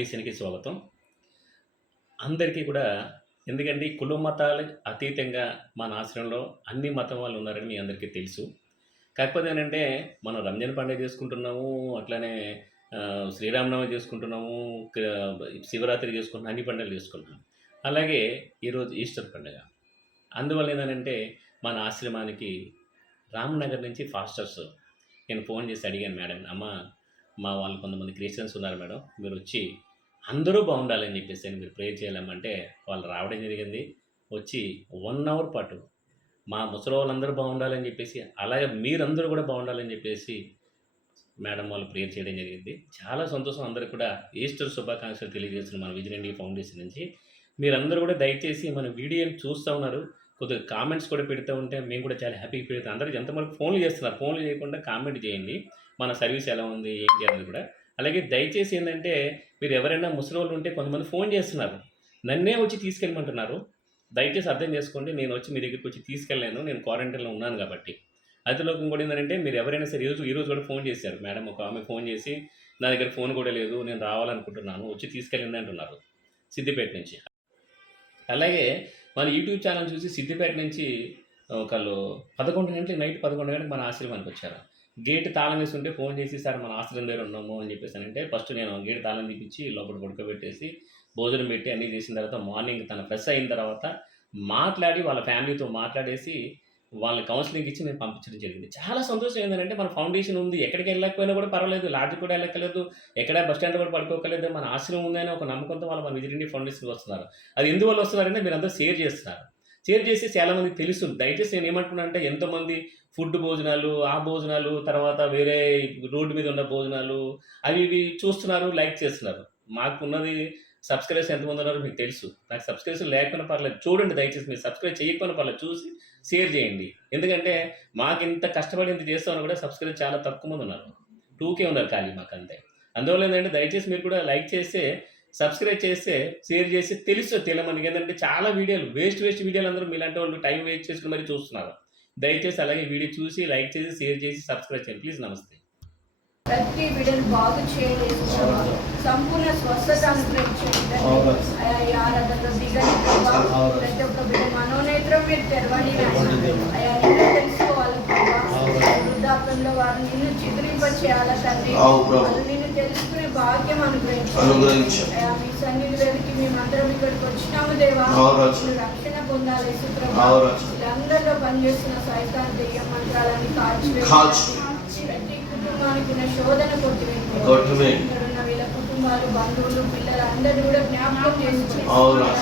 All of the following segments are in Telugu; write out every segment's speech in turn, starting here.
ఫౌండేషన్‌కి స్వాగతం. అందరికీ కూడా ఎందుకంటే ఈ కుల మతాలు అతీతంగా మన ఆశ్రమంలో అన్ని మతం వాళ్ళు ఉన్నారని మీ అందరికీ తెలుసు. కాకపోతే ఏంటంటే మనం రంజాన్ పండుగ చేసుకుంటున్నాము. అట్లానే శ్రీరామనవమి చేసుకుంటున్నాము. క శివరాత్రి చేసుకుంటున్నాం. అన్ని పండుగలు చేసుకుంటున్నాం. అలాగే ఈరోజు ఈస్టర్ పండుగ. అందువల్ల ఏందనంటే మన ఆశ్రమానికి రామ్‌నగర్ నుంచి ఫాస్టర్స్ నేను ఫోన్ చేసి అడిగాను మేడంని, "అమ్మ మా వాళ్ళు కొంతమంది క్రిస్టియన్స్ ఉన్నారు మేడం. మీరొచ్చి అందరూ బాగుండాలని చెప్పేసి మీరు ప్రేయర్ చేయాలమ్మంటే వాళ్ళు రావడం జరిగింది. వచ్చి 1 అవర్ పాటు మా ముసలోళ్ళందరూ బాగుండాలని చెప్పేసి, అలాగే మీరందరూ కూడా బాగుండాలని చెప్పేసి మేడం వాళ్ళు ప్రేయర్ చేయడం జరిగింది. చాలా సంతోషం. అందరికి కూడా ఈస్టర్ శుభాకాంక్షలు తెలియజేస్తున్నాను మన విజన్ ఇండియా ఫౌండేషన్ నుంచి. మీరందరూ కూడా దయచేసి మన వీడియోని చూస్తూ ఉన్నారు. కొద్దిగా కామెంట్స్ కూడా పెడుతూ ఉంటే మేము కూడా చాలా హ్యాపీగా ఫీల్ అవుతాం. అందరూ ఎంతమంది ఫోన్లు చేస్తున్నారు. ఫోన్లు చేయకుండా కామెంట్ చేయండి. మన సర్వీస్ ఎలా ఉంది ఏంటి అనేది కూడా. అలాగే దయచేసి ఏంటంటే మీరు ఎవరైనా ముసలోళ్ళు ఉంటే కొంతమంది ఫోన్ చేస్తున్నారు. నన్నే వచ్చి తీసుకెళ్ళమంటున్నారు. దయచేసి అర్థం చేసుకోండి. నేను వచ్చి మీ దగ్గరికి వచ్చి తీసుకెళ్ళలేను. నేను క్వారంటైన్లో ఉన్నాను కాబట్టి. అతిలోకం కూడా ఏంటంటే మీరు ఎవరైనా సరే ఈరోజు కూడా ఫోన్ చేశారు. మేడం ఒక ఆమె ఫోన్ చేసి నా దగ్గర ఫోన్ కూడా లేదు, నేను రావాలనుకుంటున్నాను, వచ్చి తీసుకెళ్ళండి అంటున్నారు సిద్దిపేట నుంచి. అలాగే మన యూట్యూబ్ ఛానల్ చూసి సిద్దిపేట నుంచి ఒకళ్ళు 11 గంటలకు నైట్ 11 గంటలకు మన ఆశ్రమానికి వచ్చారు. గేట్ తాళం వేసి ఉంటే ఫోన్ చేసి, సార్ మన ఆశ్రమం దగ్గర ఉన్నాము అని చెప్పేసి ఫస్ట్ నేను గేట్ తాళం తీపిచ్చి లోపల పడుకోబెట్టేసి భోజనం పెట్టి అన్నీ చేసిన తర్వాత మార్నింగ్ తన ఫ్రెష్ అయిన తర్వాత మాట్లాడి వాళ్ళ ఫ్యామిలీతో మాట్లాడేసి వాళ్ళని కౌన్సిలింగ్ ఇచ్చి నేను పంపించడం జరిగింది. చాలా సంతోషం ఏంటంటే మన ఫౌండేషన్ ఉంది, ఎక్కడికి వెళ్ళకపోయినా కూడా పర్వాలేదు, లాడ్జ్ కూడా వెళ్ళక్కలేదు, ఎక్కడ బస్ స్టాండ్ కూడా పడుకోకలేదు, మన ఆశ్రమం ఉందని ఒక నమ్మకంతో వాళ్ళు మన విజన్ ఇండియా ఫౌండేషన్కి వస్తున్నారు. అది ఎందువల్ల వస్తున్నారంటే మీరు అందరూ షేర్ చేస్తున్నారు. షేర్ చేసి చాలామందికి తెలుస్తుంది. దయచేసి నేను ఏమంటున్నా అంటే ఎంతోమంది ఫుడ్ భోజనాలు, ఆ భోజనాలు, తర్వాత వేరే రోడ్డు మీద ఉన్న భోజనాలు అవి ఇవి చూస్తున్నారు, లైక్ చేస్తున్నారు. మాకున్నది సబ్స్క్రైబర్స్ ఎంతమంది ఉన్నారో మీకు తెలుసు. నాకు సబ్స్క్రైబర్స్ లేకపోయినా పర్లేదు, చూడండి. దయచేసి మీరు సబ్స్క్రైబ్ చేయకపోయినా పర్లేదు, చూసి షేర్ చేయండి. ఎందుకంటే మాకు ఇంత కష్టపడి ఇంత చేస్తామని కూడా సబ్స్క్రైబ్ చాలా తక్కువ మంది ఉన్నారు. 2K ఉన్నారు ఖాళీ మాకు అంతే. అందువల్ల ఏంటంటే దయచేసి మీరు కూడా లైక్ చేస్తే, సబ్స్క్రైబ్ చేస్తే, షేర్ చేసి తెలియమందికి. ఏంటంటే చాలా వీడియోలు వేస్ట్ వీడియోలు అందరూ మీలాంటి వాళ్ళు టైం వేస్ట్ చేసుకుని మరీ చూస్తున్నారు. దయచేసి అలాగే వీడియో చూసి లైక్ చేసి, షేర్ చేసి, సబ్స్క్రైబ్ చేయండి ప్లీజ్. నమస్తే. ప్రతి బిడ్డను బాగు చేయండి, సంపూర్ణ స్వస్థత అనుగ్రహించండి. ఆరాధనలో దిగని ప్రతి ఒక్క బిడ్డ మనోనేత్రం మీరు తెరవండి. అయ్యా నిన్ను తెలుసుకోవాలి వృద్ధాప్యంలో వారు నిన్ను చిగురింప చేయాలి తండ్రి. వాళ్ళు నిన్ను తెలుసుకునే భాగ్యం అనుగ్రహించండి. అయ్యా మీ సన్నిధిలోకి మేమందరం ఇక్కడికి వచ్చినాము దేవా, రక్షణ పొందాలి. వీళ్ళందరిలో పనిచేస్తున్న సైతాన్ దెయ్యం మంత్రాలని కాల్చివేయాలి. కుటుంబానికి శోధన కొట్టివేయండి. వీళ్ళ కుటుంబాలు, బంధువులు, పిల్లలు అందరూ కూడా జ్ఞాపకం చేసుకుని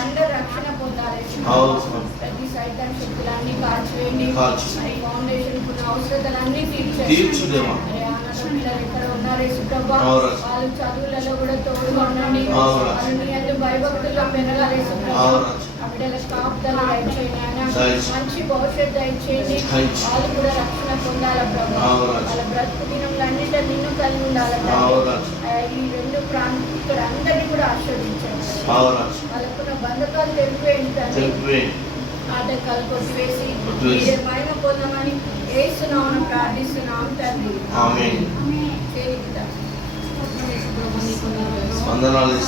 అందరూ రక్షణ పొందాలి. ప్రతి సైతాన్ శక్తులన్నీ కాల్చివేయండి. మరి ఫౌండేషన్ ఉన్న అవసరతలన్నీ తీర్చండి. పిల్లలు ఎక్కడ ఉన్నారు యేసుప్రభా, వాళ్ళు చదువులలో కూడా తోడుగా ఉండండి. వాళ్ళు నీ యందు భయభక్తుల్లో పెరగాలి యేసుప్రభా. ఆ బిడ్డలకు కాపుదల దయచేయండి ఆయన, మంచి భవిష్యత్తు దయచేయండి. వాళ్ళు కూడా రక్షణ పొందాల ప్రభా. వాళ్ళ బ్రతుకు దినంలో అన్నింటి నిన్ను కలిగి ఉండాలి. ఈ 2 ప్రాంతాలు అందరినీ కూడా ఆశీర్వదించండి. వాళ్ళకున్న బంధకాలు తెలిపేయండి తండ్రి. ఆటంకాలు కొట్టివేసి మీరే మహిమ పొందమని యేసునామమున ప్రార్థిస్తున్నాం తండ్రి. ఆమేన్. వందనాలు.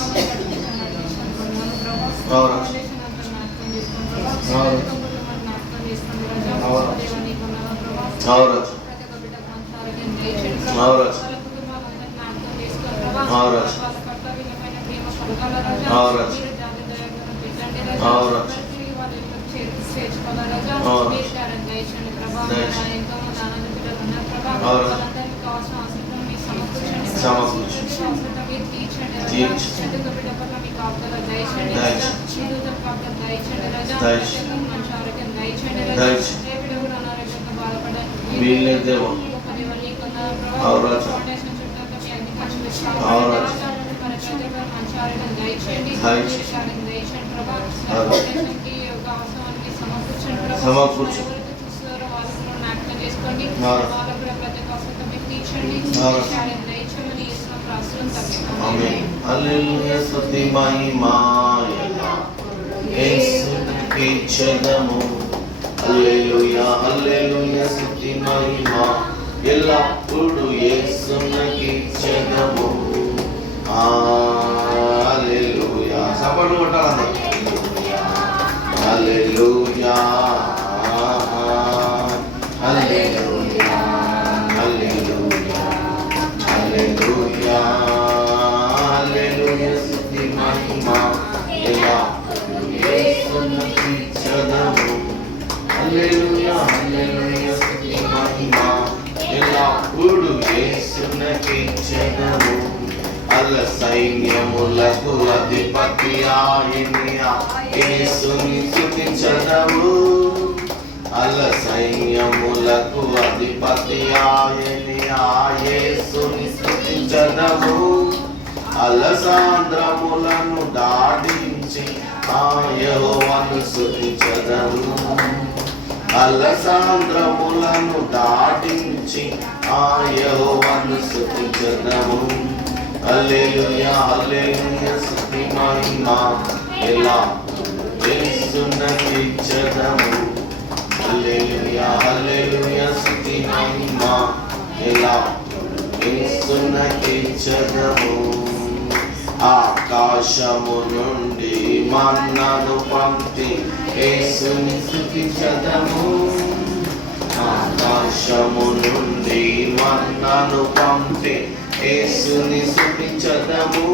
స్తుతి మహిమయగా యేసుకే చెందము. హల్లెలూయా హల్లెలూయా స్తుతి మహిమ ఎల్లప్పుడు యేసుకే చెందము. చప్పట్లు కొట్టాలన్నారు. హల్లెలూయా హల్లెలూయా హల్లెలూయా హల్లెలూయా హల్లెలూయా స్తుతి మహిమ ఎల్లప్పుడూ యేసును కీర్తించెదము. హల్లెలూయా హల్లెలూయా స్తుతి మహిమ ఎల్లప్పుడూ యేసును కీర్తించెదము. అల్ల సైన్యములకు అధిపతి ఆయనయా యేసుని స్తుతించెదము. అల్ల సైన్యములకు అధిపతి ఆయనయా యేసుని స్తుతించెదము. అల్ల సాంద్రములను దాటించి ఆ యెహోవాను స్తుతించెదము. అల్ల సాంద్రములను దాటించి ఆ యెహోవాను స్తుతించెదము. హల్లెలూయా హల్లెలూయా స్తుతి మహిమ ఎల్లప్పుడూ యేసును కీర్తించెదము. హల్లెలూయా హల్లెలూయా స్తుతి మహిమ ఎల్లప్పుడూ యేసును కీర్తించెదము. ఆకాశము నుండి మన్నాను పంపి యేసుని స్తుతించెదము. ఆకాశము నుండి మన్నాను పంపి యేసుని స్తుతించెదము.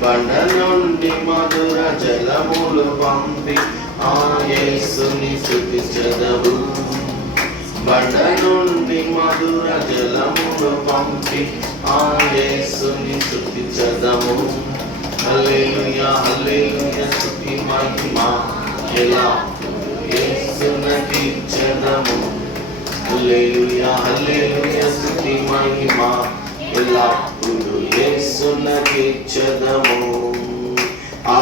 బండ నుండి మధుర జలములు పంపి ఆ యేసుని స్తుతించెదము. బండ నుండి మధుర జలములు పంపి ఆ యేసుని స్తుతించెదము. హల్లెలూయా హల్లెలూయా స్తుతి మహిమ ఎల్లప్పుడూ యేసును కీర్తించెదము. హల్లెలూయా హల్లెలూయా స్తుతి మహిమ ఎల్లప్పుడూ యేసును కీర్తించెదము.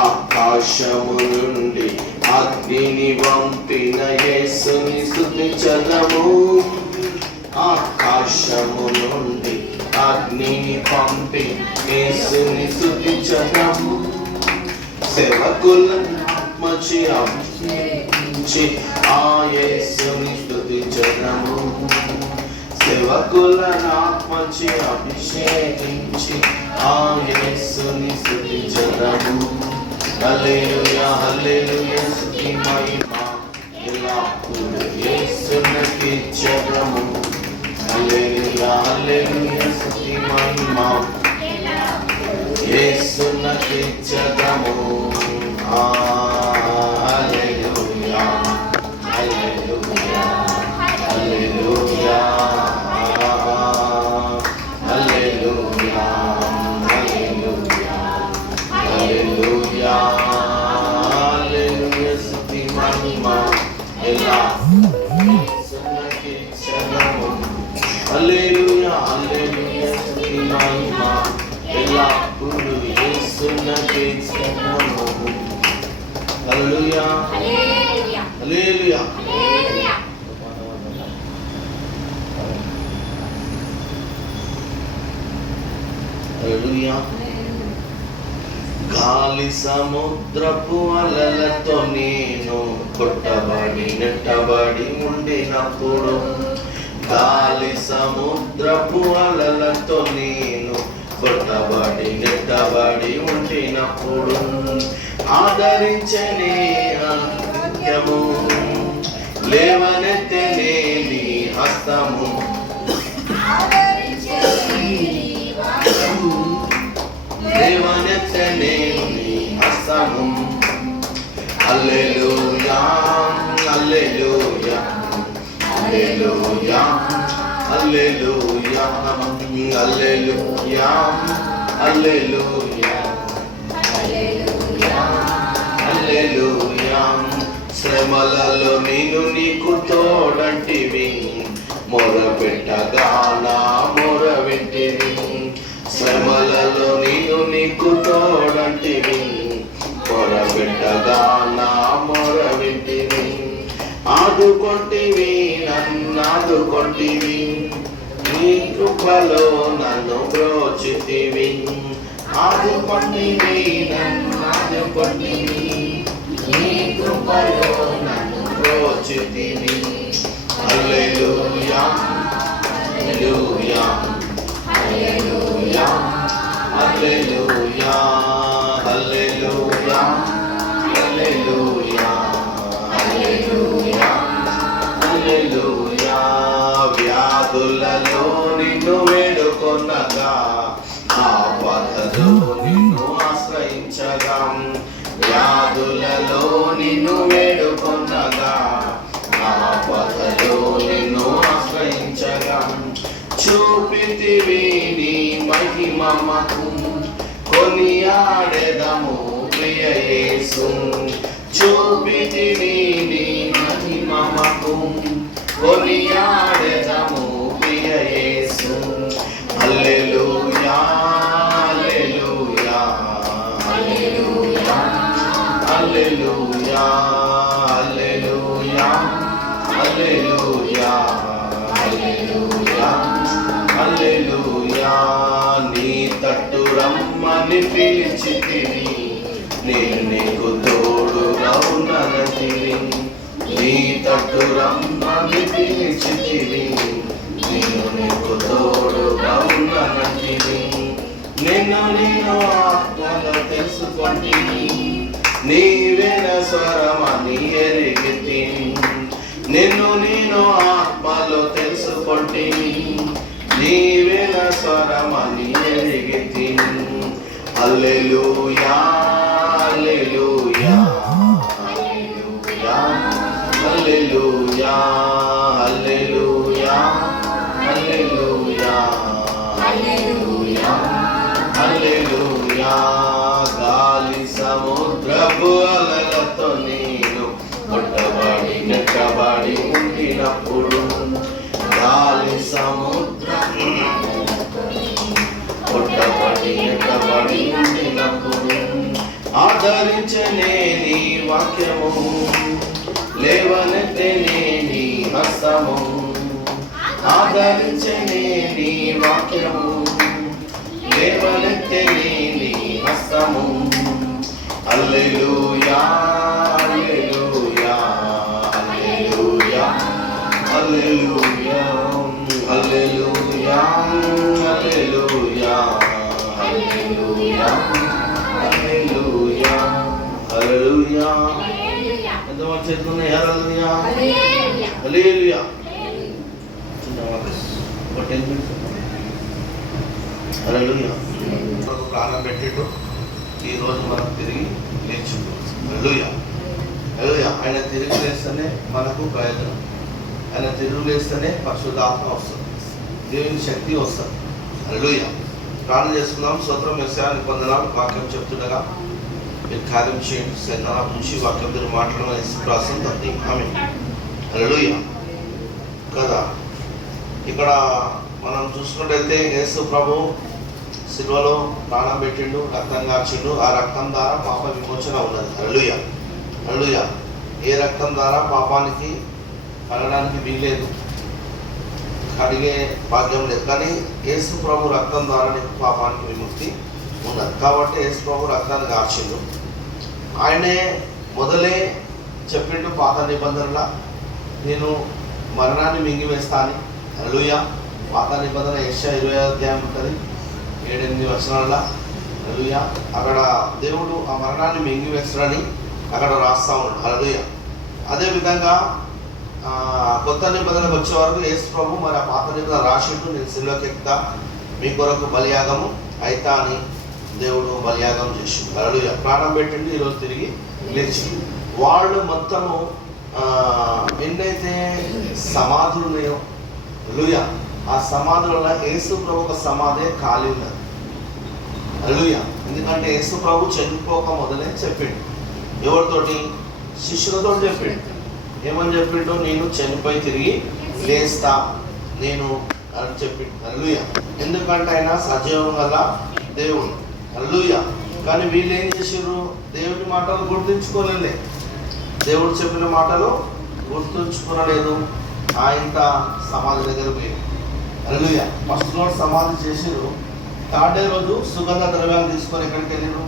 ఆకాశము నుండి అగ్నిని పంపిన యేసుని స్తుతించెదము. ఆకాశము నుండి అగ్నిని పంపి యేసుని స్తుతించెదము. సేవకులను ఆత్మచే అభిషేకించి ఆ యేసుని స్తుతించెదము. సేవకులను ఆత్మచే అభిషేకించి ఆ యేసుని స్తుతించెదము. హల్లెలూయా హల్లెలూయా స్తుతి మహిమ ఎల్లప్పుడూ యేసును కీర్తించెదము. హల్లెలూయా హల్లెలూయా స్తుతి మహిమ యేసును కీర్తించెదము. హల్లెలూయా హల్లెలూయా హల్లెలూయా హల్లెలూయా హల్లెలూయా హల్లెలూయా హల్లెలూయా స్తుతి మహిమ ఎల్లప్పుడూ యేసును కీర్తించెదము. హల్లెలూయా హల్లెలూయా స్తుతి మహిమ ఎల్లప్పుడూ యేసును కీర్తించెదము. హల్లెలూయా హల్లెలూయా హల్లెలూయా హల్లెలూయా. గాలి సముద్రపు అలలతో నేను కొట్టబడి నెట్టబడి ఉండినప్పుడు, గాలి సముద్రపు అలలతో నేను కొట్టబడి నెట్టబడి ఉండినప్పుడు, ఆదరించనే నిత్యము లేవనెత్తనే నీ హస్తము, లేవనెత్తనే నీ హస్తము. హల్లెలూయా హల్లెలూయా హల్లెలూయా హల్లెలూయా హల్లెలూయా హల్లెలూయా హల్లెలూయా. శ్రమలలో నేను నీకు తోడంటివి, మొరపెట్టగా నా మొర వింటివి. శ్రమలలో నేను నీకు తోడంటివి, మొరపెట్టగా నా మొర వింటివి. ఆదుకొంటివి నన్నాదుకొంటివి, నీ కృపలో నన్ను బ్రోచితివి. ఆదుకొంటివి నన్నాదుకొంటివి, నీ కృపలో నన్ను బ్రోచితివి. హల్లెలూయా హల్లెలూయా హల్లెలూయా హల్లెలూయా హల్లెలూయా చూపితివి నీ మహిమ మాకు కొనియాడెదము ప్రియ యేసు చూపితివి నీ మహిమ మాకు కొనియాడెదము ప్రియ యేసు హల్లెలూయా హల్లెలూయా హల్లెలూయా హల్లెలూయా హల్లెలూయా హల్లెలూయా హల్లెలూయా హల్లెలూయా నీ తట్టు రమ్మని పిలిచితివి నేను నీకు తోడుగా ఉన్ననతివి నీ తట్టు రమ్మని పిలిచితివి నేను నీకు తోడుగా ఉన్ననతివి నేను ఆత్మలో తెలుసుకొంటిని నీవేన స్వరమని ఎరిగితి నేను ఆత్మలో తెలుసుకొంటిని నీవేన స్వరమని ఎరిగితి హల్లెలూయా హల్లెలూయా హల్లెలూయా హల్లెలూయా హల్లెలూయా హల్లెలూయా హల్లెలూయా హల్లెలూయా గాలి సముద్రపు అలలతో నేను కొట్టబడి నెట్టబడి ఉండినప్పుడు గాలి సముద్రం కొట్టబడి నెట్టబడి ఉండినప్పుడు ఆదరించనే నీ వాక్యము లేవనెత్తనే నీ హస్తము ఆదరించనే నీ వాక్యము లేవనెత్తనే నీ హస్తము హల్లెలూయా హల్లెలూయా హల్లెలూయా హల్లెలూయా హల్లెలూయా హల్లెలూయా హల్లెలూయా హల్లెలూయా హల్లెలూయా ఎంతమంది చేతులున్నాయి హల్లెలూయా హల్లెలూయా ఒక 10 minutes హల్లెలూయా ప్రాణం పెట్టిట్టు ఈ రోజు మనం తిరిగి లేచిండు హల్లెలూయా హల్లెలూయా ఆయన తిరిగి లేస్తేనే మనకు ప్రయోజనం ఆయన తిరిగి లేస్తేనే పరిశుద్ధాత్మ వస్తుంది దేవుని శక్తి వస్తుంది హల్లెలూయా ప్రార్థన చేసుకుందాం స్తోత్రం యేసయ్యా పొందనాలు వాక్యం చెప్తుండగా మీరు కార్యం చేయండి సన్నాల నుంచి వాక్యం మీరు మాట్లాడమని యేసుప్రభు తండ్రి ఆమేన్ హల్లెలూయా కదా ఇక్కడ మనం చూసుకుంటే యేసు ప్రభు సిలువలో ప్రాణం పెట్టిండు రక్తం కార్చిండు ఆ రక్తం ద్వారా పాప విమోచన ఉన్నది హల్లెలూయా హల్లెలూయా ఏ రక్తం ద్వారా పాపానికి కడగడానికి వీలేదు కడిగే భాగ్యం లేదు కానీ యేసు ప్రభు రక్తం ద్వారా నీకు పాపానికి విముక్తి ఉన్నది కాబట్టి యేసు ప్రభు రక్తాన్ని కార్చిండు ఆయనే మొదలే చెప్పిండు పాత నిబంధనల నేను మరణాన్ని మింగివేస్తా అని హల్లెలూయా పాత నిబంధన యెషయా 20వ అధ్యాయం ఉంటుంది 7-8 వచనాల హల్లెలూయా అక్కడ దేవుడు ఆ మరణాన్ని మింగివేస్తాడని అక్కడ రాస్తా ఉన్నాడు హల్లెలూయా అదేవిధంగా కొత్త నిబంధనకు వచ్చే వరకు యేసు ప్రభు మరి ఆ పాత నిబంధన రాసిండు నేను సిలువకి ఎక్కుతా మీ కొరకు బలియాగము అయితా అని దేవుడు బలియాగం చేసిండు హల్లెలూయా ప్రాణం పెట్టిండు ఈరోజు తిరిగి లేచిండు వాళ్ళు మొత్తము ఎన్నైతే సమాధులు ఉన్నాయో హల్లెలూయా ఆ సమాధులలో యేసు ప్రభు ఒక సమాధే ఖాళీ ఉన్నది హల్లెలూయా ఎందుకంటే యేసు ప్రభు చనిపోక మొదలే చెప్పిండు ఎవరితోటి శిష్యులతో చెప్పిండు ఏమని చెప్పిండు నేను చనిపోయి తిరిగి లేస్తా నేను అని చెప్పిండు హల్లెలూయా ఎందుకంటే ఆయన సజీవం గల దేవుడు హల్లెలూయా కానీ వీళ్ళు ఏం చేసారు దేవుని మాటలు గుర్తుంచుకోలేలే దేవుడు చెప్పిన మాటలు గుర్తుంచుకోలేదు ఆయన సమాధి దగ్గర పోయి హల్లెలూయా ఫస్ట్ రోజు సమాధి చేసిరు థర్డ్ డే రోజు సుగంధ ద్రవ్యాలు తీసుకొని ఎక్కడికి వెళ్ళారు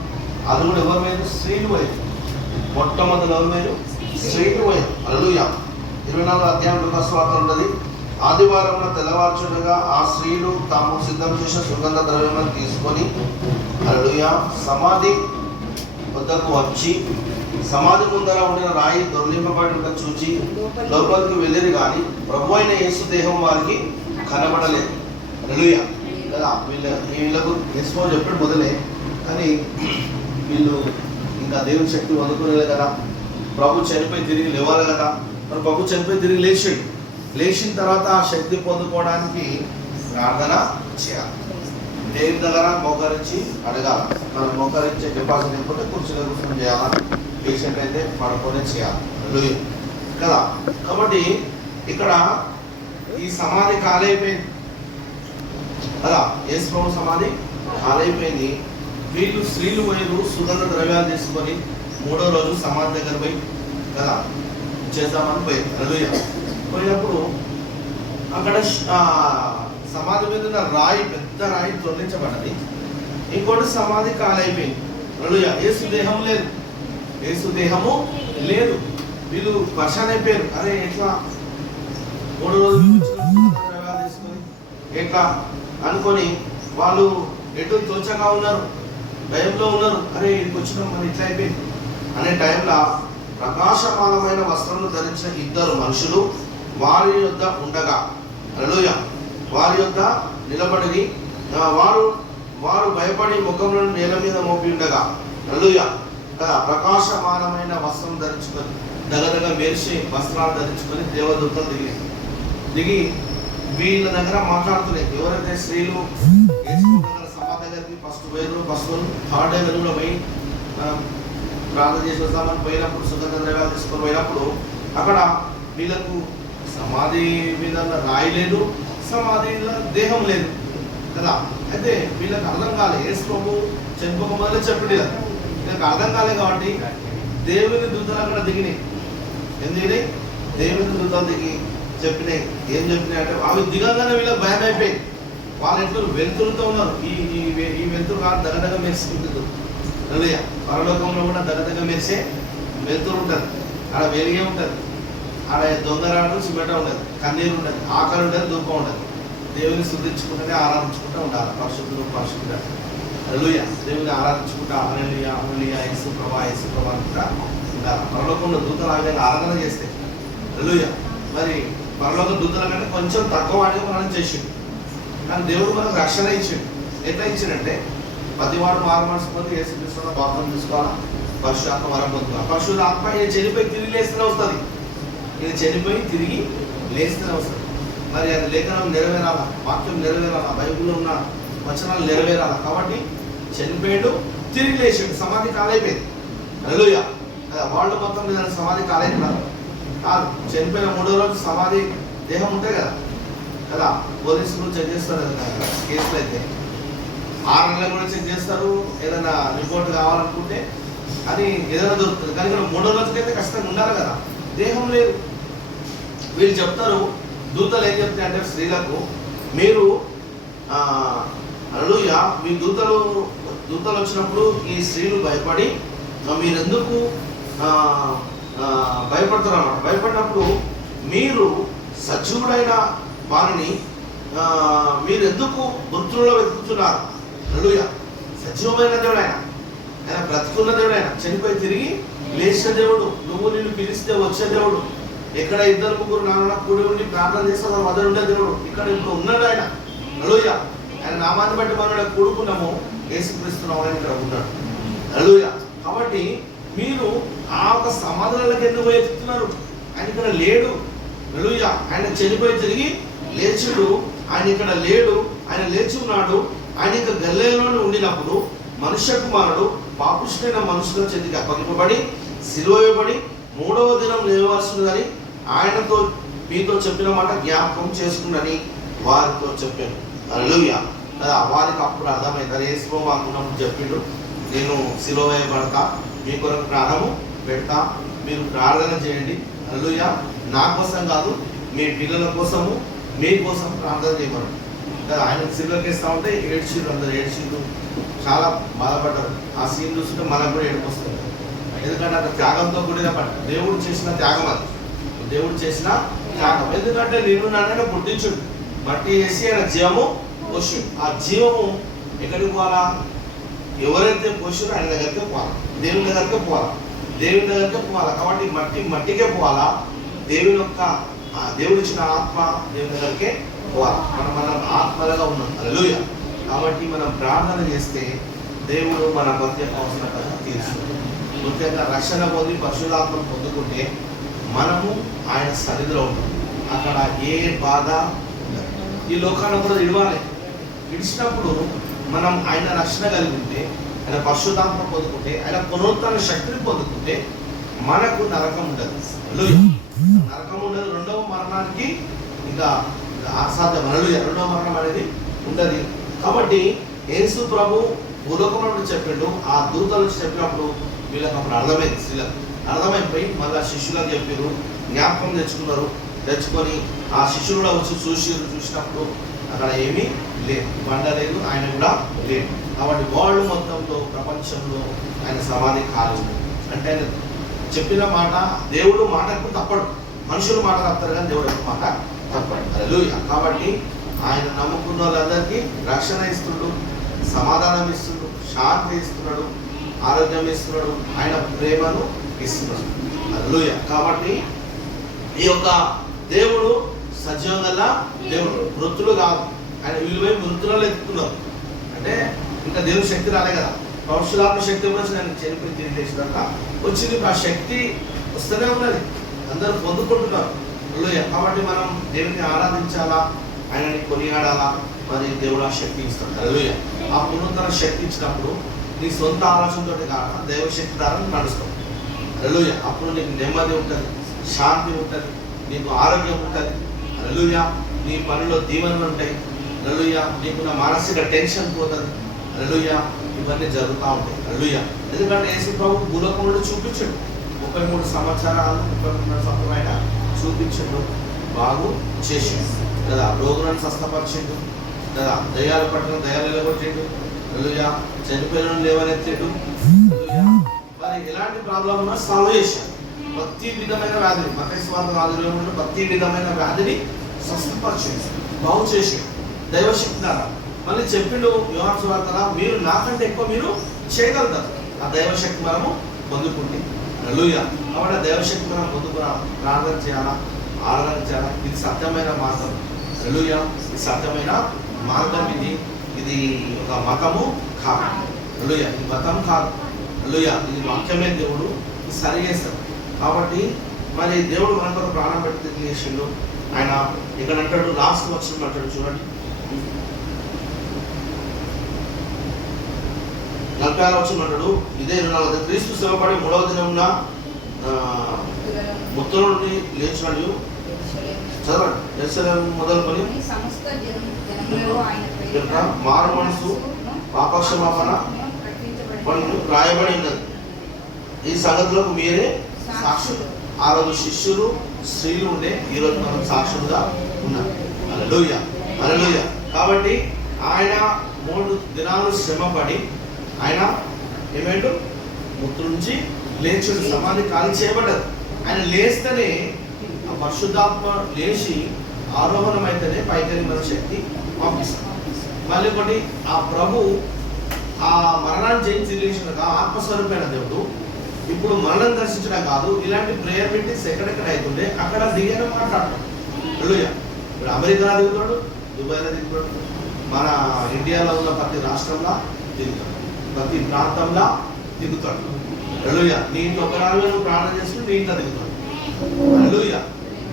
అది కూడా ఎవరు పోయారు స్త్రీలు పోయారు మొట్టమొదటి ఎవరు పోయారు స్త్రీలు పోయారు హల్లెలూయా 24వ అధ్యాయం లూకాసు వార్త ఉన్నది ఆదివారం తెల్లవారుచుండగా ఆ స్త్రీలు తాము సిద్ధం చేసిన సుగంధ ద్రవ్యాలను తీసుకొని హల్లెలూయా సమాధి వద్దకు వచ్చి సమాధి ముందర ఉండిన రాయి దొర్లింపబడి చూచి లోపలికి వెళ్ళిరు కానీ ప్రభు అయిన యేసు దేహం వారికి కనబడలేదు హల్లెలూయా కదా వీళ్ళకు యేసు చెప్పాడు మొదలే కానీ వీళ్ళు ఇంకా దేవుని శక్తి అందుకోలేదు కదా ప్రభు చనిపోయి తిరిగి లేవాలి కదా మరి ప్రభు చనిపోయి తిరిగి లేచిన తర్వాత ఆ శక్తి పొందుకోవడానికి ప్రార్థన చేయాలి. దేవుని దగ్గర మోకరించి అడగాలి. మనం మోకరించే డిపాజిట్ లేకపోతే కుర్చీలో కూర్చొని చేయాలా, పేషెంట్ అయితే పడుకొని చేయాలి కదా. కాబట్టి ఇక్కడ ఈ సమాధి ఖాళైపోయింది కదా, యేసు ప్రభు సమాధి ఖాళైపోయింది. వీళ్ళు స్త్రీలు పోయారు సుగంధ ద్రవ్యాలు తీసుకొని 3వ రోజు సమాధి దగ్గర పోయి కదా చేద్దామని పోయారు. పోయినప్పుడు అక్కడ సమాధి మీద ఉన్న రాయి, పెద్ద రాయి తొలగించబడ్డది. ఇంకోటి సమాధి ఖాళైపోయింది. యేసు దేహం లేదు, యేసు దేహము లేదు. వీళ్ళు వర్షాలు అయిపోయారు. అరే ఎట్లా 3 రోజులు తీసుకొని ఎట్లా అనుకొని వాళ్ళు ఎటు తోచగా ఉన్నారు, భయంలో ఉన్నారు. అరే ఇక్కడికి వచ్చినాం మరి ఇట్లా అయిపోయింది అనే టైంలో ప్రకాశమానమైన వస్త్రములు ధరించిన 2 మనుషులు వారి యొద్ద ఉండగా, హల్లెలూయా, వారి యొద్ద నిలబడి వారు భయపడి ముఖంలో నేల మీద మోపి ఉండగా, హల్లెలూయా కదా, ప్రకాశమానమైన వస్త్రం ధరించుకొని దగదగ మెరిసే వస్త్రాలు ధరించుకొని దేవదూతలు దిగి వీళ్ళ దగ్గర మాట్లాడుతున్నాయి. ఎవరైతే స్త్రీలు సమాధి దగ్గరికి ఫస్ట్ పోయారు, ఫస్ట్ 3rd డే వెలుగులో పోయి ప్రార్థన చేసి వస్తామని పోయినప్పుడు, సుగంధ ద్రవ్యాలు తీసుకొని పోయినప్పుడు అక్కడ వీళ్ళకు సమాధి మీద రాయి లేదు, సమాధిలో దేహం లేదు కదా. అయితే వీళ్ళకి అర్థం కాలే, యేసు ప్రభు చనిపోక మొదలు చెప్పింది కదా, వీళ్ళకి అర్థం కాలేదు. కాబట్టి దేవుని దూతలు అక్కడ దిగినాయి. ఎందుకని దేవుని దూతలు దిగి చెప్పినాయి. ఏం చెప్పినాయి అంటే అవి దిగంగానే వీళ్ళకి భయం అయిపోయింది. వాళ్ళు ఎట్లు వెలుతురుతో ఉన్నారు. ఈ వెలుతురు కాదు, దగదగ మెరుసుకుంటుంది. హల్లెలూయా, పరలోకంలో కూడా దగదగ మెరిసే వెలుతురు ఉంటుంది. ఆడ వెలిగే ఉంటుంది. ఆడ దొంగరాడు సిమెంట ఉండదు, కన్నీరు ఉండదు, ఆకలి ఉండదు, దుఃఖం ఉండదు. దేవుని స్తుతించుకుంటూనే ఆరాధించుకుంటూ ఉండాలి. పరిశుద్ధులు పరిశుద్ధులు హల్లెలూయా, దేవుని ఆరాధించుకుంటా హల్లెలూయా హల్లెలూయా యేసు ప్రభా యేసు ప్రభా అనుకుంటా ఉండాలి. పరలోకంలో దూతలు ఆ విధంగా ఆరాధన చేస్తే హల్లెలూయా. మరి పరలోక దూతల కంటే కొంచెం తక్కువ వాడిగా మనం చేసిండు, కానీ దేవుడు మనకు రక్షణ ఇచ్చిండు. ఎట్లా ఇచ్చిండంటే ప్రతి వాడు మారు పొంది యేసు క్రీస్తులో బాప్తిసం తీసుకోవాలా, పరిశుద్ధాత్మ వరం పొందుకోవాలి. పరిశుద్ధాత్మ ఈయన చనిపోయి తిరిగి లేస్తూనే వస్తుంది. ఈయన చనిపోయి తిరిగి లేస్తూనే వస్తుంది. మరి అది లేఖనం నెరవేరాలా, వాక్యం నెరవేరాలా, బైబిల్లో ఉన్న వచనాలు నెరవేరాలా. కాబట్టి చనిపోయాడు, తిరిగి లేచాడు, సమాధి ఖాళైపోయింది. హల్లెలూయా, వాళ్ళు మొత్తం మీద సమాధి ఖాళైపోయినారు కాదు. చనిపోయిన 3వ రోజు సమాధి దేహం ఉంటాయి కదా. పోలీసులు చెక్ చేస్తారు కదా కేసులు అయితే, 6 నెలలు కూడా చెక్ చేస్తారు. ఏదైనా రిపోర్ట్ కావాలనుకుంటే అది ఏదైనా దొరుకుతుంది. కానీ ఇక్కడ 3వ రోజుకైతే ఖచ్చితంగా ఉండాలి కదా, దేహం లేదు. వీళ్ళు చెప్తారు, దూతలు ఏం చెప్తాయి అంటే స్త్రీలకు, మీరు హల్లెలూయా, మీ దూతలు వచ్చినప్పుడు ఈ స్త్రీలు భయపడి మీరెందుకు భయపడతారు అన్నమాట. భయపడినప్పుడు మీరు సజీవుడైన వారిని మీరు ఎందుకు మృతులలో వెతుకుతున్నారు? హల్లెలూయా, సజీవమైన దేవుడు ఆయన, ఆయన బ్రతుకున్న దేవుడు, ఆయన చనిపోయి తిరిగి లేచిన దేవుడు. నువ్వు నిన్ను పిలిస్తే వచ్చే దేవుడు. ఎక్కడ 2-3 నాన్న కూడి ఉండి ప్రార్థన చేస్తే మొదలు ఉండే దేవుడు ఇక్కడ ఇప్పుడు ఉన్నాడు ఆయన. హల్లెలూయా, ఆయన నామాన్ని బట్టి మనం కూడుకున్నాము, యేసుక్రీస్తునామమున ఆయన ఇక్కడ ఉన్నాడు. హల్లెలూయా, కాబట్టి మీరు ఆ ఒక సమాధులకు ఎందుకు వెతుకుతున్నారు? ఆయన ఇక్కడ లేడు. హల్లెలూయా, ఆయన చనిపోయి తిరిగి లేచుడు, ఆయన ఇక్కడ లేడు, ఆయన లేచి ఉన్నాడు. ఆయన ఇక గలిలయలోనే ఉండినప్పుడు మనుష్య కుమారుడు పాపిష్ఠైన మనుషుల చేతికి అప్పగింపబడి సిలువ వేయబడి 3వ దినం లేవవలసినదని ఆయనతో మీతో చెప్పిన మాట జ్ఞాపకం చేసుకున్నని వారితో చెప్పాను. హల్లెలూయా, వారికి అప్పుడు అర్థమైంది. యేసు ప్రభువు అనుకున్నప్పుడు చెప్పిండు, నేను సిలువ వేయబడతా, మీ కొరకు ప్రాణము పెడతా, మీరు ప్రార్థన చేయండి. హల్లెలూయా, నా కోసం కాదు, మీ పిల్లల కోసము, మీ కోసం ప్రార్థన చేయమని కదా. ఆయన సిలువకేస్తా ఉంటే ఏడ్చిరు, అందరు ఏడ్చిరు, చాలా బాధపడ్డారు. ఆ సీన్ చూస్తుంటే మనకు కూడా ఏడుపు వస్తుంది. ఎందుకంటే అక్కడ త్యాగంతో కూడిన పని, దేవుడు చేసిన త్యాగం అది, దేవుడు చేసిన త్యాగం. ఎందుకంటే నిన్ను నన్ను పుట్టించుడు, మట్టి వేసి ఆయన జీవము పోషుడు. ఆ జీవము ఎక్కడికి పోవాలా? ఎవరైతే పోషుడో ఆయన దగ్గరికి పోవాలా, దేవుని దగ్గరికి పోవాలా, దేవుని దగ్గరికి పోవాలా. కాబట్టి మట్టికే పోవాలా, దేవుని యొక్క దేవుడు ఇచ్చిన ఆత్మ దేవుని దగ్గరికే పోవాలి. మనం ఆత్మలుగా ఉన్నాం. హల్లెలూయా, కాబట్టి మనం ప్రార్థన చేస్తే దేవుడు మన ప్రత్యేక అవసరత తీరుస్తుంది. ముఖ్యంగా రక్షణ పొంది పరిశుద్ధాత్మను పొందుకుంటే మనము ఆయన సన్నిధిలో ఉంటాం. అక్కడ ఏ బాధ ఉండదు. ఈ లోకాన్ని కూడా విడవాలి. విడిచినప్పుడు మనం ఆయన రక్షణ కలిగి ఉంటే, ఆయన పరిశుద్ధాత్మ పొందుకుంటే, ఆయన పునరుద్ధరణ శక్తిని పొందుకుంటే మనకు నరకం ఉండదు. నరకం ఉండదు. రెండవ మరణానికి ఇంకా అసాధ్యం. రెండవ మరణం అనేది ఉండదు. కాబట్టి యేసు ప్రభు భూలోకంలో చెప్పిండు. ఆ దూతలు చెప్పినప్పుడు వీళ్ళకి అప్పుడు అర్థమైంది. స్త్రీలకు అర్థమైపోయి మళ్ళీ శిష్యులకు చెప్పారు, జ్ఞాపకం తెచ్చుకొని ఆ శిష్యులు కూడా వచ్చి చూసినప్పుడు అక్కడ ఏమీ లేదు, బండ లేదు, ఆయన కూడా లేదు. కాబట్టి వరల్డ్ మొత్తంలో ప్రపంచంలో ఆయన సమాధి కాదు. అంటే ఆయన చెప్పిన మాట, దేవుడు మాటకు తప్పడు. మనుషులు మాట తప్పుతారు కానీ దేవుడు మాట తప్పడు. హల్లెలూయా. కాబట్టి ఆయన నమ్ముకున్న వాళ్ళందరికీ రక్షణ ఇస్తున్నాడు, సమాధానం ఇస్తున్నాడు, శాంతి ఇస్తున్నాడు, ఆరోగ్యం ఇస్తున్నాడు, ఆయన ప్రేమను ఇస్తున్నాడు. హల్లెలూయా. కాబట్టి ఈ యొక్క దేవుడు సజీవం గల దేవుడు, మృతులు కాదు. ఆయన విలువై మృతులలో ఎత్తుకున్నారు. అంటే ఇంకా దేవుని శక్తి రాలే కదా, పరిశుద్ధాత్మ శక్తి కూడా ఆయన చనిపోయి తిరిగి లేచినాక వచ్చింది. ఇప్పుడు ఆ శక్తి వస్తూనే ఉన్నది, అందరూ పొందుకుంటున్నారు. హల్లెలూయా. కాబట్టి మనం దేవుని ఆరాధించాలా, ఆయనని కొనియాడాలా, మరి దేవుడు ఆ శక్తి ఇస్తాడు. హల్లెలూయా. ఆ పునరుద్ధరణ శక్తి ఇచ్చినప్పుడు నీ సొంత ఆలోచనతో కాక దైవశక్తి ద్వారా నడుస్తావు. హల్లెలూయా. అప్పుడు నీకు నెమ్మది ఉంటుంది, శాంతి ఉంటుంది, నీకు ఆరోగ్యం ఉంటుంది. హల్లెలూయా. నీ పనిలో దీవెనలు ఉంటాయి. హల్లెలూయా. నీకున్న మానసిక టెన్షన్ పోతుంది. హల్లెలూయా. ఇవన్నీ జరుగుతూ ఉంటాయి. హల్లెలూయా. ఎందుకంటే యేసు ప్రభు భూలోకంలో చూపించాడు. 33 సంవత్సరాలు 33 సంవత్సరాలు ఆయన చూపించాడు, బాగు చేసిండు కదా. రోగులను స్వస్థపరిచిండు కదా, దయ్యాలు పట్టిన దయ్యాలు నిలబొట్టిండు. హల్లెలూయా. చనిపోయిన లేవనెత్తిండు. మరి ఎలాంటి ప్రాబ్లం ఉన్నా సాల్వ్ చేశాడు. ప్రతి విధమైన వ్యాధిని, మత్తయి సువార్త 4:20 ప్రతి విధమైన వ్యాధిని స్వస్థపరిచిండు, బాగు చేసి దైవశక్తి ద్వారా. మళ్ళీ చెప్పిండు యోహాను సువార్తలో, మీరు నాకంటే ఎక్కువ మీరు చేయగలుగుతారు ఆ దైవశక్తి మనము పొందుకుంటే. హల్లెలూయా. కాబట్టి ఆ దైవశక్తి మనం పొందుకున్నా, ప్రార్థన చేయాలా, ఆరాధన చేయాలా. ఇది సత్యమైన మార్గం. హల్లెలూయా. ఇది సత్యమైన మార్గం. ఇది ఒక మతము కాదు. హల్లెలూయా. ఇది మతం కాదు. హల్లెలూయా. ఇది వాక్యమే, దేవుడు సరి చేస్తాడు. కాబట్టి మరి దేవుడు మన కొరకు ప్రాణం పెట్టి చేసిండు. ఆయన ఇక్కడ అంటాడు, లాస్ట్ వచనం అంటాడు చూడండి, 46వ వచనం అంటాడు, ఇదే 24 క్రీస్తు శ్రమపడి 3వ దినమున మృతుల నుండి లేచినడు. చదవండి. యెరూషలేము మొదలుకొని మారు మనసు పాపక్షమాపణ రాయబడి ఉన్నది. ఈ సంగతులకు మీరే సాక్షులు. ఆ రోజు శిష్యులు స్త్రీలు ఉండే, ఈరోజు మనం సాక్షులుగా ఉన్నాం. హల్లెలూయా. హల్లెలూయా. కాబట్టి ఆయన 3 దినాలు శ్రమపడి ఆయన ఏమైండు, మృతుల నుంచి లేచుడు, సమాధి ఖాళీ చేయబడ్డది. ఆయన లేస్తేనే ఆ పరిశుద్ధాత్మ లేచి ఆరోహణమైతేనే పైకి మన శక్తి పంపిస్తాం. మళ్ళీ ఒకటి, ఆ ప్రభు ఆ మరణాన్ని జయించి లేచిన ఆత్మస్వరూపమైన దేవుడు ఇప్పుడు మరణం దర్శించడం కాదు, ఇలాంటి ప్రేయర్ మీటింగ్స్ ఎక్కడెక్కడ అవుతుంటే అక్కడ దిగేలా మాట్లాడతాడు. హల్లెలూయా. ఇప్పుడు అమెరికా దిగుతాడు, దుబాయ్లో దిగుతాడు, మన ఇండియాలో ఉన్న ప్రతి రాష్ట్రంలో దిగుతాడు, ప్రతి ప్రాంతంలో దిగుతాడు. హల్లెలూయా. నీ ఇంట్లో ఒకనాడు నువ్వు ప్రార్థన చేసుకుని నీ ఇంట్లో దిగుతాడు. హల్లెలూయా.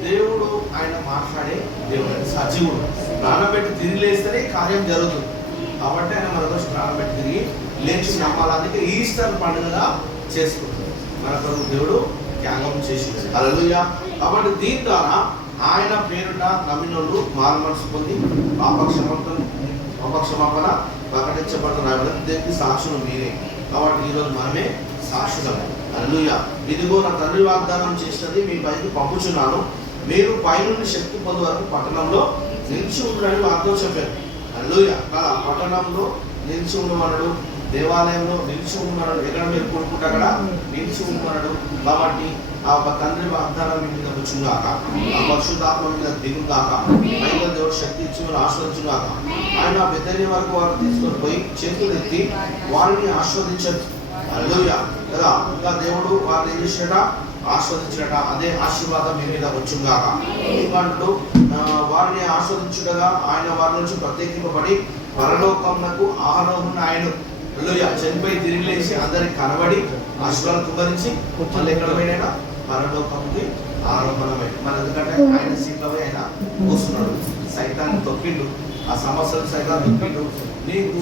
దేవుడు ఆయన మాట్లాడే దేవుడు, సజీవుడు. ప్రాణం పెట్టి తిరిగి లేస్తేనే కార్యం జరుగుతుంది. కాబట్టి ఆయన మన కోసం ప్రాణం పెట్టి తిరిగి లేచి నమ్మాలందుకే ఈస్టర్ పండుగగా చేసుకుంటాడు. మన ప్రభు దేవుడు త్యాగం చేసింది. హల్లెలూయా. కాబట్టి దీని ద్వారా ఆయన పేరుట నమ్మినోళ్ళు మారు మనసు పొంది పాపక్షమాపణ ప్రకటించబడుతున్నారు. దీనికి సాక్షులు మీరే. కాబట్టి ఈరోజు మనమే సాక్షులం. హల్లెలూయా. ఇదిగో నా తండ్రి వాగ్దానం చేసినది మీ పైకి పంపుచున్నాను, మీరు పైనుండి శక్తి పొందు వరకు పట్టణంలో నిలిచి ఉండని వారితో చెప్పారు. హల్లెలూయా. పట్టణంలో నిలిచి ఉండమన్నాడు, దేవాలయంలో నిలిచి ఉన్నాడు. ఎక్కడ మీరు కొనుక్కుంటే అక్కడ నిలిచి ఉన్నాడు. కాబట్టి ఆ తండ్రి వాగ్దానం మీ మీద వచ్చుగాక, ఆ పరిశుద్ధాత్మ మీద దిగుగాక, పైగా దేవుడు శక్తి ఇచ్చి ఆస్వాదించుగాక. ఆయన బెతనీ వరకు వారు తీసుకొని పోయి చేతులు ఎత్తి వారిని ఆస్వాదించచ్చు. హల్లెలూయా కదా. ఇంకా దేవుడు వారిని ఏం చేసినట, ఆస్వాదించినట. అదే ఆశీర్వాదం మీ మీద వచ్చుగాక. ఎందుకంటూ వారిని ఆస్వాదించుటగా ఆయన వారి నుంచి ప్రత్యేకింపబడి పరలోకమునకు ఆరోహణ ఆయన. హల్లెలూయా. చనిపోయి తిరిగి లేచి అందరికి కనబడి ఆశీర్వాదం కుమరించి మళ్ళీ ఎక్కడ పోయినా పరలోకంకి ఆరోపణమైన. మన ఎందుకంటే ఆయన సీట్లపై ఆయన కూర్చున్నాడు. సైతాన్ని తొక్కిండు, ఆ సమస్యలు సైతాన్ని తొక్కిండు. నీకు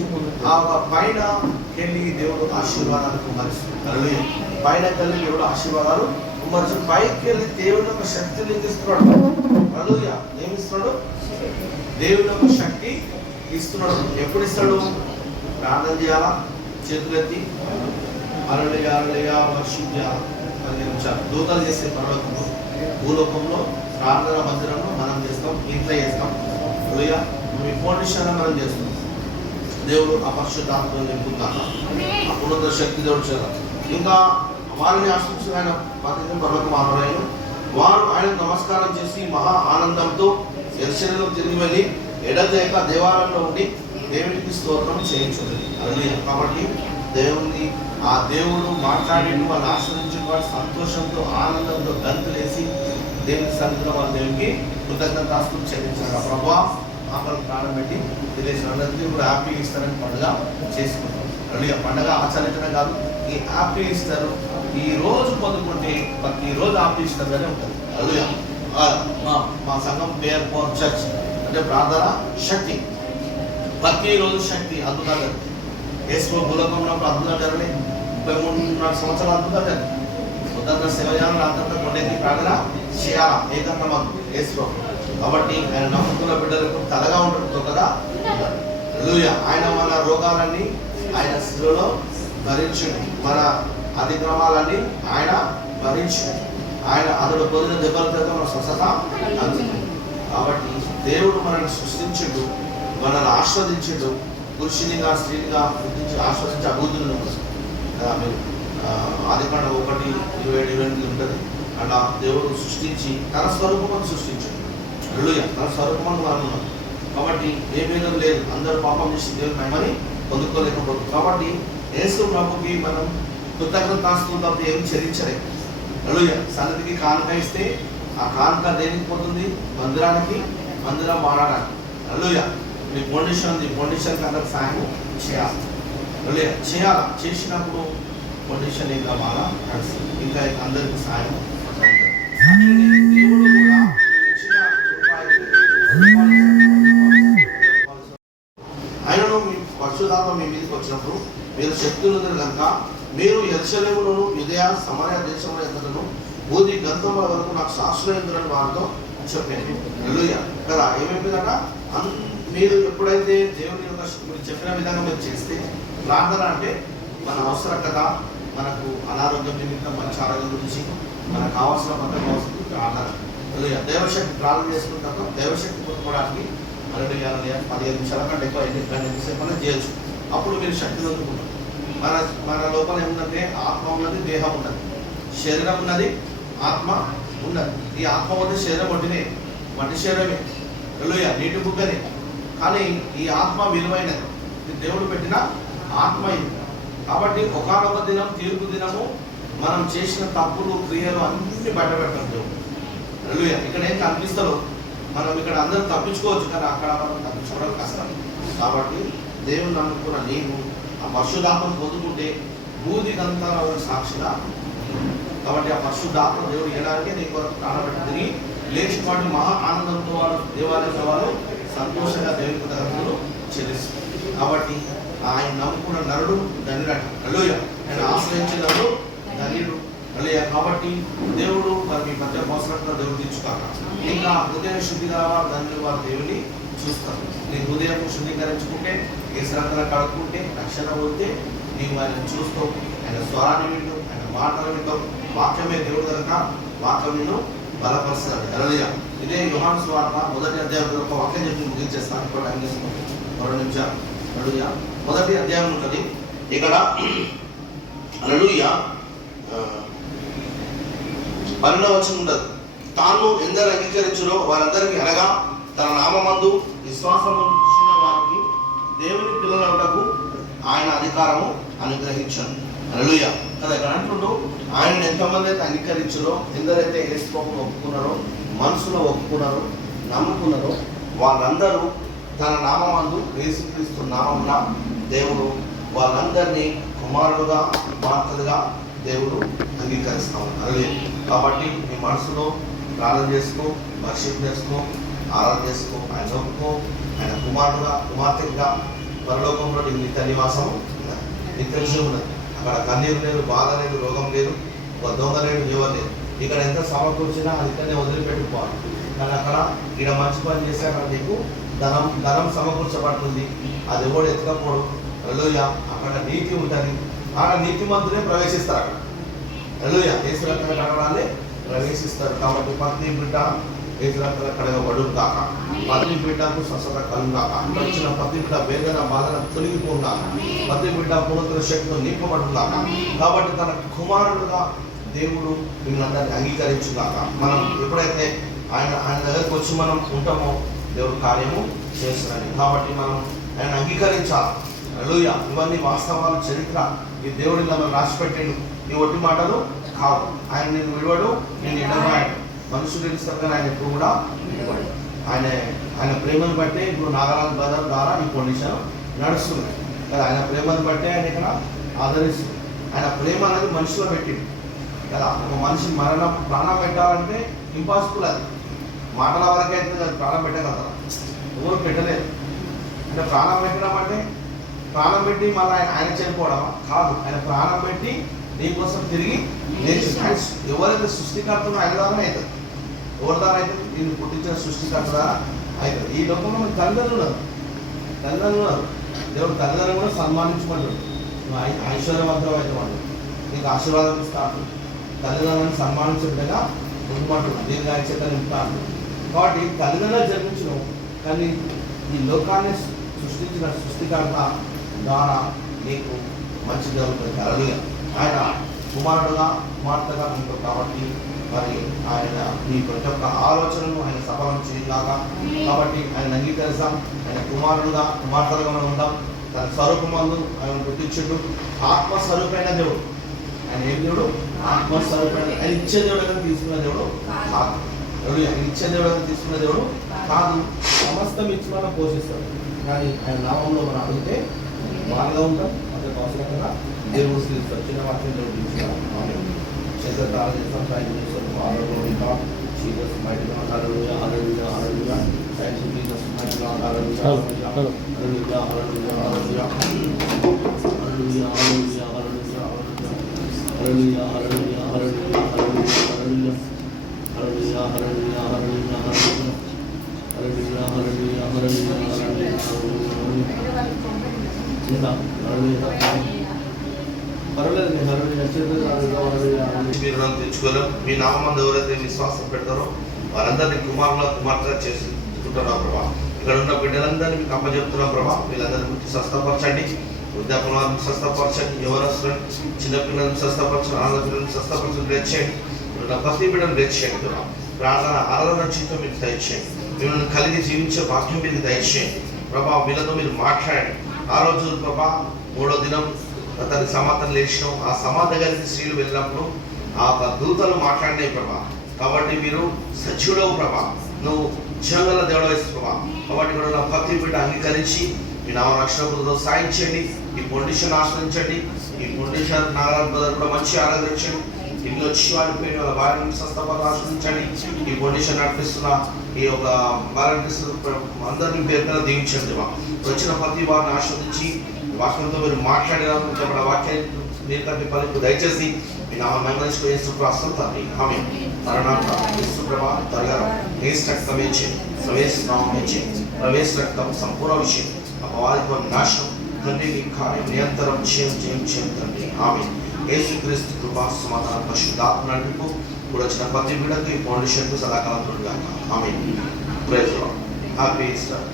ఆ పైన వెళ్ళి దేవుడు ఆశీర్వాదాలు కుమ్మరిస్తున్నాడు. పైన వెళ్ళి దేవుడు ఆశీర్వాదాలు కుమ్మరిస్తున్నాడు. పైకి వెళ్ళి దేవుని యొక్క శక్తిని ఇస్తున్నాడు. హల్లెలూయా. ఏమిస్తున్నాడు? దేవుని యొక్క శక్తి ఇస్తున్నాడు. ఎప్పుడు ఇస్తాడు? ప్రార్థన చేయాలా, చేతులెత్తి హల్లెలూయా హల్లెలూయా వర్షిప్ చేయాలి. 10 నిమిషాలు దూతలు చేసే పరలోకంలో, భూలోకంలో ప్రార్థన మందిరంలో మనం చేస్తాం, ఇంట్లో చేస్తాం. హల్లెలూయా. మీ ఫౌండేషన్ మనం చేస్తాం. దేవుడు ఆ పరిశుద్ధాత్మను నింపుతాను, ఆ ఉన్నత శక్తి దేవుడు చేయాలి. ఇంకా వారిని ఆశించిన ఆయన పతితం పర్వతం ఆరోగ్యం వారు ఆయనకు నమస్కారం చేసి మహా ఆనందంతో యెరూషలేములో తిరిగి వెళ్ళి ఎడతెగక దేవాలయంలో ఉండి దేవునికి స్తోత్రం చేయించుంది. హల్లెలూయా. కాబట్టి దేవుని ఆ దేవుడు మాట్లాడి వాళ్ళు ఆశ్రయించిన వాడు సంతోషంతో ఆనందంతో గంతులేసి దేవుని సన్నిధిలో వాళ్ళ దేవునికి కృతజ్ఞతాస్తులు చెల్లించారు. ప్రభువా ఆకలి ప్రాణం పెట్టి తెలియసిన అందరికీ కూడా హ్యాపీ ఇస్తారని పండుగ చేసుకుంటాం. హల్లెలూయా. పండుగ ఆచరించడం కాదు, ఈ హ్యాపీ ఇస్తారు ఈ రోజు పొందుకుంటే ప్రతిరోజు హ్యాపీ ఇస్తారని ఉంటుంది. హల్లెలూయా. మా సంఘం పేర్ ఫర్ చర్చ్ అంటే ప్రార్థన శక్తి, ప్రతిరోజు శక్తి అద్భుతాలు. యేసు భూలోకంలో అద్భుతాలు జరిగినాయి. 33 సంవత్సరాలు అద్భుతాలు జరిగింది. ఉదంత సేవయాలను అంతంతా కొండెక్కి ప్రార్థన చేయాలా ఏకాంతమందు యేసు. కాబట్టి ఆయన నమ్ముకున్న బిడ్డలకు తలగా ఉంటుంది కదా. హల్లెలూయా. ఆయన మన రోగాలన్నీ ఆయన శిలువలో భరించిండు, మన అతిక్రమాలన్నీ ఆయన భరించిండు. ఆయన అతడు పొందిన దెబ్బలతో మన స్వస్థత అందుతుంది. కాబట్టి దేవుడు మనల్ని సృష్టించిండు, మనల్ని ఆస్వాదించిండు. పురుషునిగా స్త్రీనిగా గుర్తించి ఆస్వాదించి అభివృద్ధిని కదా. మీరు ఆదికాండం 1:27 ఉంటుంది. అలా దేవుడు సృష్టించి తన స్వరూపం సృష్టించాడు. హల్లెలూయా. తన స్వరూపం మనం ఉన్నాం. కాబట్టి ఏ భేదం లేదు, అందరూ పాపం చేసి దేవుని మహిమని పొందుకోలేకపోతుంది. కాబట్టి యేసు ప్రభుకి మనం కృతజ్ఞతాస్తులు తప్ప ఏం చెల్లించలేదు. హల్లెలూయా. సన్నిధికి కానుక ఇస్తే ఆ కానుక దేనికి పోతుంది? మందిరానికి, మందిరం వాడడానికి. హల్లెలూయా. మీ ఫౌండేషన్ ఉంది, ఫౌండేషన్కి అందరికి సాయం చేయాలి. హల్లెలూయా. చేయాలా. చేసినప్పుడు ఫౌండేషన్ ఇంకా బాగా నడుస్తుంది, ఇంకా అందరికి సాయం. దేవుడు కూడా ఇచ్చిన ఆయనను మీ పరిశుద్ధాత్మ మీ మీదకి వచ్చినప్పుడు మీరు శక్తులు కనుక మీరు యెరూషలేములోను యూదయ సమరయ దేశంలో ఎంతను భూమి గంధముల వరకు నాకు శాస్త్రయుందని వారితో చెప్పాను. హల్లెలూయా. కదా ఏమైపోయిందట? మీరు ఎప్పుడైతే దేవుని యొక్క మీరు చెప్పిన విధంగా మీరు చేస్తే, ప్రార్థన అంటే మన అవసరకత, మనకు అనారోగ్యం నిమిత్తం మంచి ఆరోగ్యం గురించి మనకు కావాల్సిన పద్ధతి అవసరం ప్రార్థన. హల్లెలూయా. దైవశక్తి ప్రార్థన చేసుకున్న తర్వాత దైవశక్తి పొందుకోవడానికి 15 నిమిషాల కంటే ఎక్కువ 2 గంటల సేపు చేయొచ్చు. అప్పుడు మీరు శక్తిని అందుకుంటారు. మన లోపల ఏముందంటే ఆత్మ ఉన్నది, దేహం ఉన్నది, శరీరం ఉన్నది, ఆత్మ ఉన్నది. ఈ ఆత్మ ఉంటే శరీరం ఒంటినే, మట్టి శరీరమే. హల్లెలూయా. నీటి బుగ్గనే. కానీ ఈ ఆత్మ విలువైనది, ఇది దేవుడు పెట్టిన ఆత్మ ఇది. కాబట్టి ఒకానొక దినం తీర్పు దినము మనం చేసిన తప్పులు క్రియలు అన్ని బయట పెట్టడం దేవుడు. హల్లెలూయా. ఇక్కడ ఏం కనిపిస్తారు? మనం ఇక్కడ అందరూ తప్పించుకోవచ్చు, కానీ అక్కడ మనం తప్పించుకోవడం కష్టం. కాబట్టి దేవుని నమ్ముకున్న నీవు ఆ పరిశుద్ధాత్మను పొందుకుంటే భూదిగంతా సాక్షిగా. కాబట్టి ఆ పరిశుద్ధాత్మ దేవుడు ఏడాదికే నీ కొరకు ప్రాణపెట్టి తిరిగి లేచి వాటి మహా ఆనందంతో వాడు దేవాలయంలో వారు సంతోషంగా దేవుని కృతజ్ఞతలు చెల్లిస్తారు. కాబట్టి ఆయన నమ్ముకున్న నరుడు ధన్యుడట. హల్లెలూయా. ఆయన ఆశ్రయించిన నరుడు ధన్యుడు. హల్లెలూయా. కాబట్టి దేవుడు మరి మీ మధ్య మోసరత్న దేవుడు తీర్చుతాక ఇంకా హృదయ శుద్ధి కావాలి, ధన్యులు వారు దేవుని చూస్తారు. నీ హృదయం శుద్ధీకరించుకుంటే, ఏ శ్రద్ధను కడుక్కుంటే, రక్షణ పొందితే నీవు ఆయన చూస్తావు, ఆయన స్వరాన్ని వింటూ, ఆయన మాటలు వింటావు. వాక్యమే దేవుడు కనుక వాక్యం నిన్ను బలపరుస్తాడు. హల్లెలూయా. ఇదే యోహాను సువార్త 1వ అధ్యాయంలో ఒక వాక్యం చెప్పి ముగించేస్తాను. ఇప్పుడు టైం చేసుకుంటాం 2 నిమిషాలు. హల్లెలూయా. 1వ అధ్యాయం ఉంటుంది ఇక్కడ. హల్లెలూయా. 12వ వచనం ఉండదు. తాను ఎందరు అంగీకరించురో వారందరికీ అనగా తన నామమందు విశ్వాసము ఇచ్చిన వారికి దేవుని పిల్లలకు ఆయన అధికారము అనుగ్రహించాను. హల్లెలూయా. కదా ఇక్కడ అంటుండు, ఆయన ఎంతమంది అయితే అంగీకరించురో, ఎందరైతే యేసు ప్రభువును ఒప్పుకున్నారో, మనసులో ఒప్పుకున్నారో, నమ్ముకున్నారో వాళ్ళందరూ తన నామమందు యేసుక్రీస్తు నామమున దేవుడు వాళ్ళందరినీ కుమారుడుగా, కుమార్తెలుగా దేవుడు అంగీకరిస్తాము. హల్లెలూయా. కాబట్టి మీ మనసులో ప్రార్థన చేసుకో, వర్షిప్ చేసుకో, ఆరాధన చేసుకో, ఆయన నొప్పుకో. ఆయన కుమారుడుగా కుమార్తెగా పరలోకంలో నీకు నిత్య నివాసం ఉన్నది, నిత్య జీవం ఉన్నది. అక్కడ కన్నీరు లేదు, బాధ లేదు, రోగం లేదు, ఒక దొంగ లేడు, ఎవరు లేదు. ఇక్కడ ఎంత సమకూర్చినా అది ఇక్కడనే వదిలిపెట్టుకోవాలి. కానీ అక్కడ ఇక్కడ మంచి పని చేస్తే అక్కడ నీకు ధనం సమకూర్చబడుతుంది. అది ఎవడు ఎత్తకపోడు. హల్లెలూయా. అక్కడ నీతి ఉంటుంది. అక్కడ నీతిమంతులే ప్రవేశిస్తారు. అక్కడ హల్లెలూయా. యేసు రక్తం కడగాలే ప్రవేశిస్తారు. కాబట్టి పత్ని బిడ్డ యేసు రక్తం కడగబడు కాక, పత్ని బిడ్డకు స్వస్థత కలుగాక, వచ్చిన పత్ని బిడ్డ వేదన బాధన తొలగిపోగా, పత్ని బిడ్డ పునరుద్ధరణ శక్తితో నింపబడుగాక. కాబట్టి తన కుమారుడుగా దేవుడు మిమ్మల్ని అందరినీ అంగీకరించుగాక. మనం ఎప్పుడైతే ఆయన దగ్గరకు వచ్చి మనం ఉంటామో దేవుడు కార్యము చేస్తున్నాడు. కాబట్టి మనం ఆయన అంగీకరించాలి. హల్లెలూయా. ఇవన్నీ వాస్తవాలు, చరిత్ర. ఈ దేవుడిని మనం రాసిపెట్టాడు. ఈ ఒట్టి మాటలు కాదు. ఆయన నేను విడవడు, నేను ఎడమాయడు. మనుషులు తెలుస్తారు కానీ ఆయన ఎప్పుడు కూడా విడవడు. ఆయన ప్రేమను బట్టే ఇప్పుడు నాగరాజు బజార్ ద్వారా ఈ పొజిషన్ నడుస్తుంది కదా. ఆయన ప్రేమను బట్టే ఆయన ఇక్కడ ఆదరిస్తుంది. ఆయన ప్రేమ అనేది మనుషులో పెట్టింది కదా. ఒక మనిషి ప్రాణం పెట్టాలంటే ఇంపాసిబుల్. అది మాటల వరకే అయితే అది ప్రాణం పెట్టగలరా? ఎవరు పెట్టలేదు. అంటే ప్రాణం పెట్టడం అంటే ప్రాణం పెట్టి మళ్ళీ ఆయన చనిపోవడమా? కాదు. ఆయన ప్రాణం పెట్టి నీకోసం తిరిగి లేచి, ఎవరైతే సృష్టికర్తనో ఆయన ద్వారా అవుతుంది. ఎవరి ద్వారా అవుతుంది? దీన్ని పుట్టించిన సృష్టికర్త ద్వారా అవుతుంది. ఈ లోకంలో మనకు తల్లిదండ్రులు ఉన్నారు. దేవుడు తల్లిదండ్రులు కూడా సన్మానించమంటాడు. ఐశ్వర్యవంతం అయితే వాళ్ళు నీకు ఆశీర్వాదం ఇస్తాడు. తల్లిదండ్రులను సన్మానించబడ్డగా ఉండమంటాడు. దీన్ని ఆయన చేత నింపుతాడు. కాబట్టి తల్లిదండ్రులు జన్మించడం, కానీ ఈ లోకాన్ని సృష్టించిన సృష్టికర్త ద్వారా నీకు మంచి జరుగుతుంది. హల్లెలూయా. ఆయన కుమారుడుగా కుమార్తెగా ఉంటాడు. కాబట్టి మరి ఆయన ఈ ప్రతి ఒక్క ఆలోచనను ఆయన సఫలం చేయలాగ. కాబట్టి ఆయన అంగీకరిస్తాం. ఆయన కుమారుడుగా కుమార్తెలుగా మనం ఉంటాం. తన స్వరూపమందు ఆయన గుర్తించుడు. ఆత్మస్వరూపైన దేవుడు. ఆయన ఏం దేవుడు? ఆత్మస్వరూపైన. ఆయన ఇచ్చే దేవుడు కానీ తీసుకున్న దేవుడు కాదు. ఆయన ఇచ్చే దేవుడు కానీ తీసుకున్న దేవుడు కాదు. సమస్తం ఇచ్చి మనం పోషిస్తాడు. కానీ ఆయన నామంలో మనం అడిగితే బాగా ఉంటాం. అదే అవసరంగా దేవుడు తీరుస్తాడు. చిన్న వాక్యం దేవుడు తీసుకున్నాం. చేస్తాం, సాయం చేస్తాం. ఆరోగ్యంగా జీసస్ మైట్గా హల్లెలూయా, హల్లెలూయా, హల్లెలూయా. థాంక్స్ జీసస్ మైట్గా హల్లెలూయా, హల్లెలూయా, హల్లెలూయా, హల్లెలూయా, హల్లెలూయా, హల్లెలూయా, హల్లెలూయా, హల్లెలూయా, హల్లెలూయా, హల్లెలూయా, హల్లెలూయా, హల్లెలూయా, హల్లెలూయా, హల్లెలూయా, హల్లెలూయా, మీరు నన్ను తెచ్చుకోలేం. మీ నామం ఎవరైతే విశ్వాసం పెడతారో వారందరినీ కుమారుల కుమార్తెగా చేసుకుంటున్నాం ప్రభా. ఇక్కడ ఉన్న బిడ్డలందరినీ మీకు అప్పచెప్తున్నాం ప్రభా. వీళ్ళందరినీ స్వస్థపరచండి. వృద్ధాపనాలను స్వస్థపరచండి. ఎవరొస్తారని చిన్నపిల్లలను స్వస్థపరచండి. ఆడపిల్లలను స్వస్థపరచండి. రెచ్చేయండి. ప్రతి బిడ్డను రెచ్చేయండి. ప్రార్థన ఆరాధన జీవితం మీకు దయచేయండి. మిమ్మల్ని కలిగి జీవించే భాగ్యం మీకు దయచేయండి ప్రభా. వీళ్ళతో మీరు మాట్లాడండి. ఆ రోజు ప్రభా 3వ దినం అతని సమాధానం లేచినాం. ఆ సమాధి కలిసి స్త్రీలు వెళ్ళినప్పుడు ఆ దూతలు మాట్లాడినాయి ప్రభా. కాబట్టి మీరు సజీవుడవు ప్రభా. నువ్వు జీవంగల దేవుడు వేస్తావు ప్రభా. కాబట్టి ఇక్కడ ఉన్న ప్రతి బిడ్డ అంగీకరించి మీ నామ రక్షణ పొందుతో సాయం చేయండి. ఈ పొండిషన్ ఆశ్రయించండి. ఈ పొండిషన్ నాగరాజు బ్రదర్ కూడా మంచి ఆరాధించండి. ఇల్లు వచ్చి వాడిపోయిన వాళ్ళ భార్యను స్వస్థపరచ ఆశ్రయించండి. ఈ పొండిషన్ నడిపిస్తున్న ఈ యొక్క వాలంటీర్స్ అందరినీ పేరున దీవించండి. వచ్చిన ప్రతి వారిని ఆస్వాదించి వాక్యంతో మీరు మాట్లాడినారు చెప్పిన వాక్యాన్ని మీరు కట్టి పలుకు దయచేసి మీ నామ మహిమనిస్తూ యేసు ప్రభు తండ్రి ఆమేన్. మరణాంత యేసు ప్రభు త్వరగా వేస్ట్ రక్తం ఇచ్చి ప్రవేశ నామం ఇచ్చి ప్రవేశ రక్తం సంపూర్ణ విషయం అపవాదితో నాశనం తండ్రి మీ కార్యం నిరంతరం చేయం తండ్రి ఆమేన్. యేసుక్రీస్తు కృపా సమాధానం పరిశుద్ధాత్మ నడిపింపు కూడా వచ్చిన ప్రతి బిడ్డకు ఈ ఫౌండేషన్కు సదాకాలం తోడుగాక amen. Praise the lord. Happy Easter.